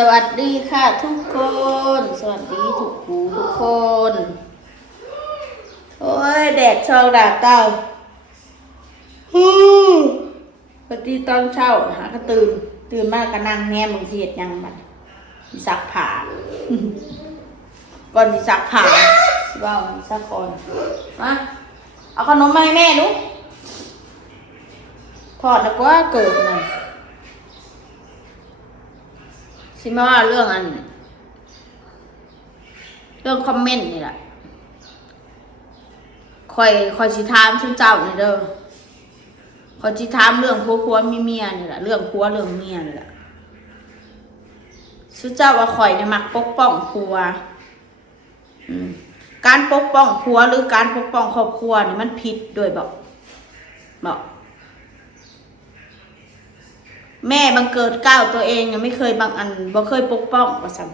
สวัสดีค่ะทุกคน สวัสดีทุกผู้ทุกคน โอ้ยแดดช่องดาบเต้าปฏิตอนเช้าหากระตื่นมากก็นั่งแง่มึงเสียดยังบัดซักผ้าก่อนที่ซักผ้าสิว่ามันซักก่อนมาเอาขนมมาให้แม่ดูทอดแล้วก็เกิดน่ะสิมาว่าเรื่องคอมเมนต์นี่แหละคอยสิถามชุนเจ้านี่เด้อคอยสิถามเรื่องผัวมีเมียนี่แหละเรื่องผัวเรื่องเมียนี่แหละชุนเจ้าว่าคอยเนี่ยมักปกป้องผัวการปกป้องผัวหรือการปกป้องครอบครัวนี่มันผิดด้วยบอกแม่บังเกิดเก้าตัวเองยังไม่เคยบางอันบ่เคยปกป้องว่าซั่น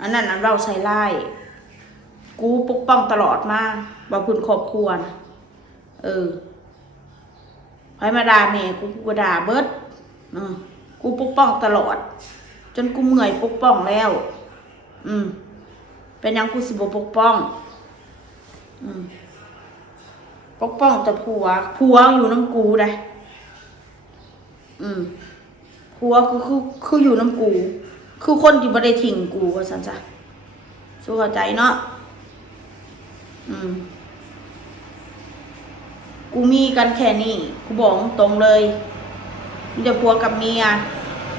อันนั้นเราใส่ไล่กูปกป้องตลอดมาบ่พื้นครอบครัวนะไผมาด่าแม่กูก็ด่าเบิดกูปกป้องตลอดจนกูเมื่อยปกป้องแล้วเป็นยังกูสิบ่ปกป้องปกป้องแต่ผัวอยู่น้ำกูได้ผัวคืออยู่น้ำกูคือคนที่บ่ได้ทิ้งกูว่าซั่นจ้ะสู้เข้าใจเนาะกูมีกันแค่นี้กูบอกตรงเลยมีแต่ผัวกับเมีย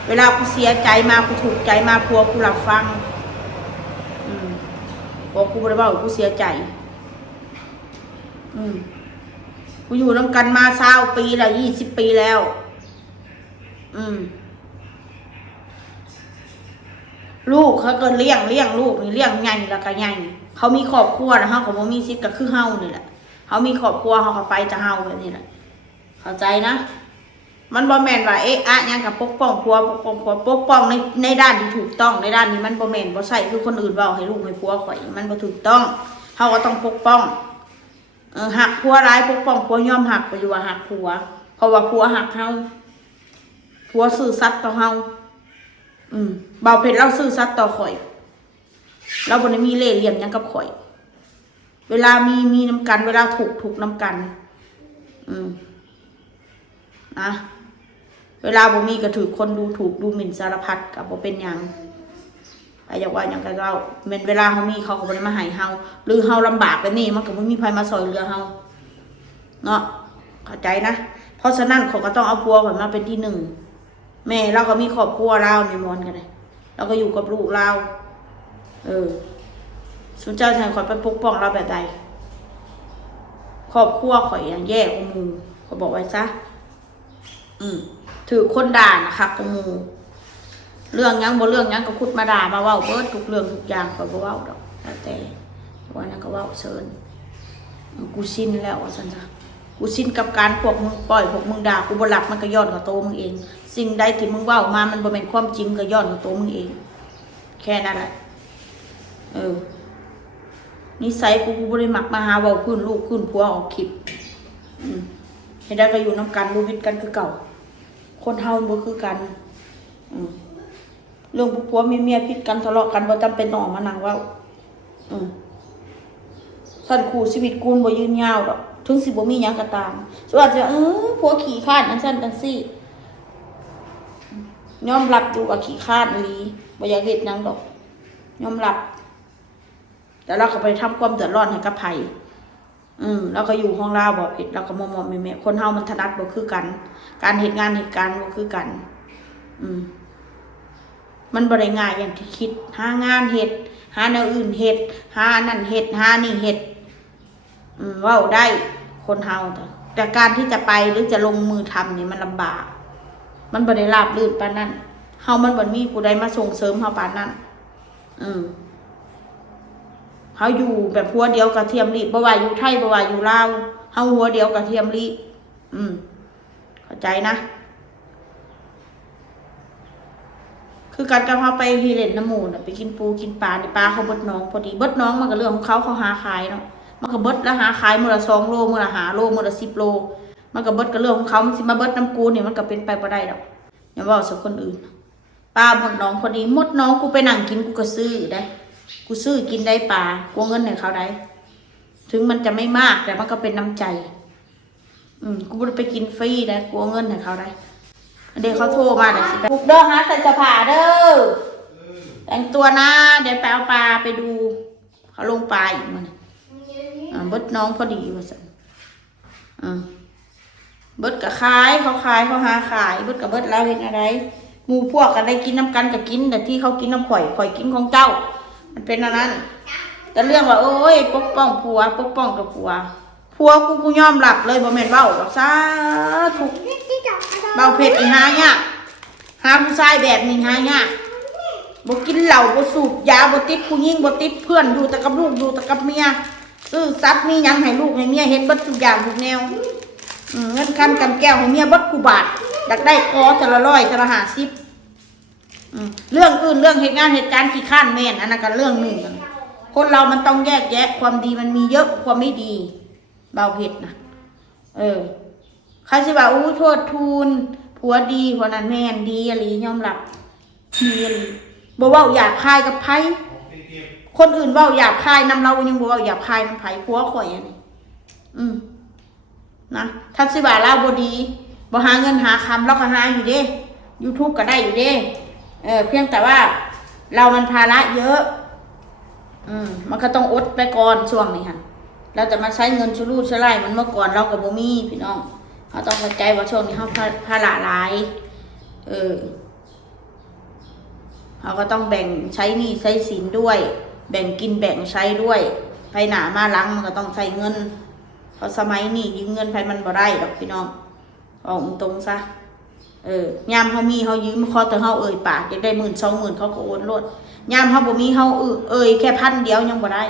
เวลากูเสียใจมากูถูกใจมาผัวกูรับฟังบอกกูบ่ได้ว่ากูเสียใจกูอยู่นำกันมา20 ปีแล้ว20 ปีแล้วลูกเขาก็เลี้ยงลูกนี่เลี้ยงใหญ่แล้วก็ใหญ่เขามีครอบครัวนะเฮาก็บ่มีสิทธิ์ก็คือเฮานี่แหละเขามีครอบครัวเขาก็ไปจะเฮาแบบนี้แหละเข้าใจนะมันบ่แม่นว่ายังกับปกป้องผัวปกป้องในด้านที่ถูกต้องในด้านนี้มันบ่แม่นบ่ใช่คือคนอื่นเว้าให้ลูกให้ผัวข่อยมันบ่ถูกต้องเฮาก็ต้องปกป้องหักผัวร้ายปกป้องผัวยอมหักไปอยู่ว่าหักผัวเพราะว่าผัวหักเฮาผัวซื่อสัตย์ต่อเฮาเบาเผ็ดเราซื่อสัตย์ต่อข่อยเราบ่ได้มีเล่ห์เหลี่ยมหยังกับข่อยเวลามีน้ำกันเวลาถูกน้ำกันนะเวลาบ่มีก็ถือคนดูถูกดูหมิ่นสารพัดกับบ่เป็นหยังไอ้อยากว่าหยังก็เราแม่นเวลาเฮามีเขาก็บ่ได้มาให้เฮาหรือเฮาลำบากแบบนี้มันก็บ่มีใครมาช่วยเหลือเฮาเนาะเข้าใจนะเพราะฉะนั้นเขาก็ต้องเอาผัวข่อยมาเป็นที่หนึ่งแม่เราก็มีครอบครัวเราในมอนกันเลยเราก็อยู่กับลูกเราสุนเจ้าแทนข่อยไปปกป้องเราแบบใดครอบครัวข่อยอย่างแย่ของมูเขาบอกไว้ซะถือคนด่านะคะของมูเรื่องยังบ่เรื่องยังก็คุดมาด่ามาเว้าเบิดทุกเรื่องทุกอย่างข่อยบ่เว้าดอกแต่วันนั้นก็เว้าเชิญกูชินแล้วว่าซั่นจ้ะกูชินกับการพวกมึงปล่อยพวกมึงด่ากูบ่หลักมันก็ย้อนกับโตมึงเองสิ่งใดที่มึงเว้ามามันบ่เป็นความจริงก็ย้อนกับโตมึงเองแค่นั้นแหละนิสัยกูบ่ได้มักมาหาเว้าพื้นลูกพื้นผัวออกคลิปเฮ็ดได้ก็อยู่นำกันบ่วิดกันคือเก่าคนเฮาบ่คือกันเรื่องผัวเมียผิดกันทะเลาะกันบ่จำเป็นต้องออกมานั่งเว้าสั้นคู่ชีวิตกูบ่ยืนยาวดอกถึงสิบ่มีหยังก็ตามส่วนจะผัวขี้คร้านอันซั่นจังซี่ยอมรับอยู่ว่าขี้คร้านอีหลีบ่อยากเฮ็ดหยังดอกยอมรับแต่เราก็ไปทำความเดือดร้อนให้กับไผเราก็อยู่ของเราบ่ผิดเราก็มอๆแม่ๆคนเฮามันถนัดบ่คือกันการเฮ็ดงานเหตุการณ์บ่คือกันมันบ่ได้ง่ายอย่างที่คิดหางานเฮ็ดหาแนวอื่นเฮ็ดหานั่นเฮ็ดหานี่เฮ็ดเว้าได้คนเฮาแต่การที่จะไปหรือจะลงมือทำนี่มันลำบากมันบ่ได้ราบรื่นปานนั้นเฮามันบ่มีผู้ใดมาส่งเสริมเฮาปานนั้นเฮาอยู่แบบหัวเดียวกระเทียมรีบบ่ว่าอยู่ไทยบ่ว่าอยู่ลาวเฮาหัวเดียวกระเทียมรีบเข้าใจนะคือการกับเฮาไปฮีเล่นน้ำหมูน่ะไปกินปูกินปลาในปลาเขาเบิดน้องพอดีเบิดน้องมันก็เรื่องของเขาหาขายเนาะมันก็เบิดแล้วหาขายมื้อละ2 โลมื้อละ5 โลมื้อละ10 โลมันก็เบิดก็เรื่องของเขามันสิมาเบิดน้ำกูนี่มันก็เป็นไปบ่ได้ดอกอย่าเว้าซะคนอื่นไป ปลาหมดน้องพอดีหมดน้องกูไปนั่งกินกูก็ซื้อได้กูซื้อกินได้ปลากูเงินให้เขาได้ถึงมันจะไม่มากแต่มันก็เป็นน้ำใจกูไม่ได้ไปกินฟรีได้กูเงินให้เขาได้เดี๋ยวเขาโทรมาเดี๋ยวสิไปบุกเด้อฮะใส่เสื้อผ้าเด้อแต่งตัวนะเดี๋ยวไปเอาปลาไปดูเขาลงปลาอีกมันเบิดน้องพอดีว่าสั่นเบิดกับขายเขาหาขายเบิดกับเบิดเราเห็นอะไรหมู่พวกกันได้กินน้ำกันกับกินแต่ที่เขากินน้ำข่อยกินของเจ้ามันเป็นอันนั้นแต่เรื่องว่าโอ้ยปกป้องผัวปกป้องกับผัวกูยอมหลับเลยบ่แม่นเบ้าหรอกซาถูกเบาเผ็ดอีหาเนี่ยหาผู้ชายแบบนี้หาเนี่ยบ่กินเหล้าบ่สูบยาบ่ติดผู้หญิงบ่ติดเพื่อนอยู่แต่กับลูกอยู่แต่กับเมียซื้อซัดมีหยังให้ลูกให้เมียเห็นเบิดทุกอย่างทุกแนวเงินคำกำแก้วให้เมียเบิดกูบาทอยากได้คอจะละ100จะละ50เรื่องอื่นเรื่องเหตุการณ์ขี้ข้านแม่นอันนั้นก็เรื่องหนึ่งกันคนเรามันต้องแยกแยะความดีมันมีเยอะความไม่ดีเบาเผ็ดนะใครสิว่าอู้โทษทูลผัวดีผัวนั้นแม่นดีอะไรยอมรับดีอะไรบ่เว้าหยาบคายกับไผคนอื่นเว้าหยาบคายนำเรายังบ่เว้าหยาบคายนำไผผัวข่อยอันนี้นะถ้าสิว่าเราบ่ดีบ่หาเงินหาคำเราก็หาอยู่เด้ YouTube ก็ได้อยู่เด้เพียงแต่ว่าเรามันภาระเยอะมันก็ต้องอดไปก่อนช่วงนี้ค่ะเราจะมาใช้เงินชุรุ่ยชุร่ายมันเมื่อก่อนเรากับบ่มีพี่น้องเขาต้องเข้าใจว่าช่วงนี้เขาภาระหลายเขาก็ต้องแบ่งใช้หนี้ใช้สินด้วย แบ่งกินแบ่งใช้ด้วยไปหนามาหลังมันก็ต้องใช้เงินเพราะสมัยนี้ยืมเงินไปมันบ่ได้ดอกพี่น้องเอาตรงซะยามเขามีเขายืมเขาแต่เขาปากอยากได้10,000 20,000เขาก็โอนโลดยามเขาบ่มีเขาแค่1,000เดียวยังบ่ได้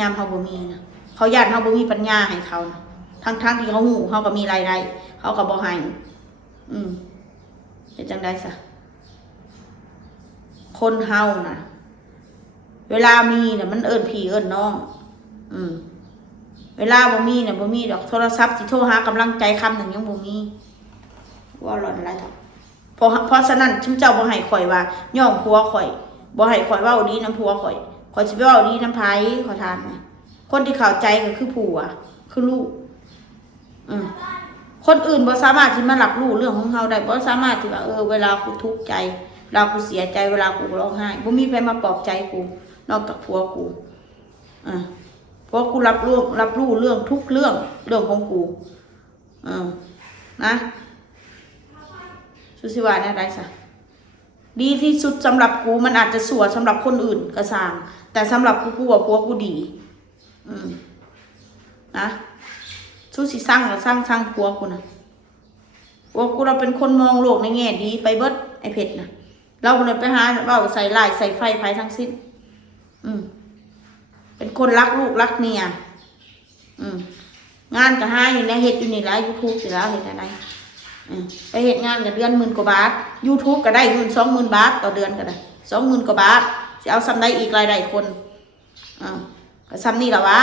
ยามเขาบ่มีนะเขาญาติเขาบ่มีปัญญาให้เขานะทั้งที่เขาหูเขาก็มีรายได้เขาก็บ่ให้เป็นจังได๋ซะคนเฮานะเวลามีน่ะมันเอิ้นพี่เอิ้นน้องเวลาบ่มีน่ะบ่มีดอกโทรศัพท์สิโทรหากำลังใจคำหนึ่งยังบ่มีว่าหล่อนอะไรครับเพราะฉะนั้นชิมเจ้าบ่ให้ข่อยว่าย่องผัวข่อยบ่ให้ข่อยเว้าดีน้ำผัวข่อยสิไปเว้าดีน้ำไผขอทานไหมคนที่เข้าใจก็คือผัวคือลูกคนอื่นบ่สามารถที่มารับรู้เรื่องของเฮาได้บ่สามารถที่ว่าเวลากูทุกข์ใจเวลากูเสียใจเวลากูร้องไห้บ่มีใครมาปลอบใจกูนอกจากผัวกูเพราะกูรับรู้เรื่องทุกเรื่องของกูนะสุสิวาเนี่ยไรซะดีที่สุดสำหรับกูมันอาจจะสัวสำหรับคนอื่นก็สร้างแต่สำหรับกูว่าผัวกูดีนะสุสิสร้างก็สร้างผัวกูนะผัวกูเราเป็นคนมองโลกในแง่ดีไปเบิดไอเพชรนะเราเลยไปหาเบาใส่ลายใส่ไฟไฟทั้งสิ้นเป็นคนรักลูกรักเมียงานก็หาอยู่ในเฮ็ดอยู่นี่ละ YouTube สิแล้วเฮ็ดอะไรไปเฮ็ดงานกับเดือน10,000 กว่าบาท YouTube ก็ได้เงิน20,000 บาทต่อเดือนก็ได้20,000 กว่าบาทสิเอาซ้ำได้อีกรายได้คนก็ซ้ำนี่ล่ะวะ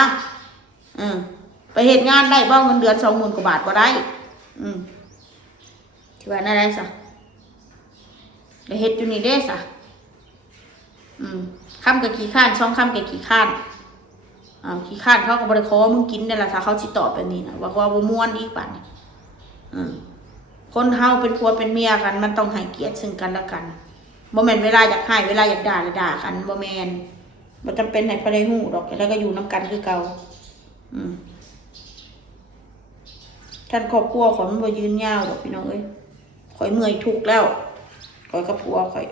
ไปเฮ็ดงานได้บ่เงินเดือน20,000 กว่าบาทบ่ได้ที่ว่านั่นได้ซะได้เฮ็ดอยู่นี่เด้ซะคำกับขี้ข้าน2คำกับขี้ข้านขี้ข้านเขาก็บ่ได้ขอมึงกินได้ล่ะถ้าเขาสิตอบแบบนี้นะว่าบ่ม่วนอีกบัดนี้คนเฮาเป็นผัวเป็นเมียกันมันต้องให้เกียรติซึ่งกันและกันบ่แม่นเวลาอยากให้เวลาอยากด่าเลยด่ากันบ่แม่นบ่จำเป็นให้ไผได้ฮู้ดอกแล้วก็อยู่นํกันคือเก่าท่านครอบครัวของมันบ่ยืนยาวดอกพี่น้องเอ้ยข่อยเมื่อยทุกข์แล้วข่อยกับผัวข่อย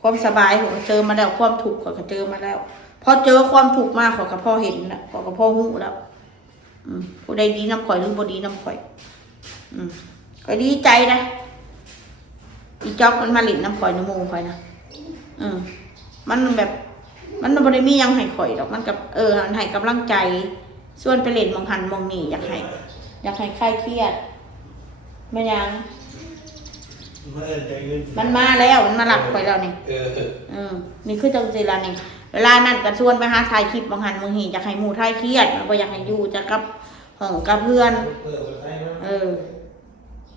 ความสบายข่อยก็เจอมาแล้วความทุกข์ข่อยก็เจอมาแล้วพอเจอความทุกข์มาข่อยก็พอเห็นแล้วข่อยก็พอฮู้แล้วผู้ใดดีน้ำข่อยหรือบ่ดีน้ำข่อยก็ดีใจนะอีจ๊อกมันมาหลินน้ำข่อยน้ำมูข่อยนะมันแบบมันบ่ได้มียังให้ข่อยดอกมันกับให้กำลังใจส่วนไปเล่นมองหันมองนี่อยากให้คลายเครียดไม่ยังมันมาแล้วมันมาหลับข่อยแล้วนี่นี่คือจังซี่ล่ะนี่เวลานั้นก็ชวนไปหาถ่ายคลิปมองหันมองนี่อยากให้หมู่ถ่ายเครียดบ่อยากให้อยู่จะกับห้องกับเพื่อน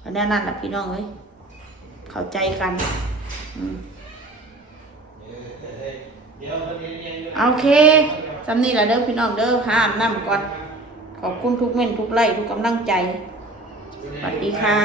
อันนี้นั่นแหละพี่น้องเอ้ย เข้าใจกันโอเคสำนี้แหละเด้อพี่น้องเด้อห้ามน้ำก่อนขอบคุณทุกเม่นทุกไลค์ทุกกำลังใจสวัสดีค่ะ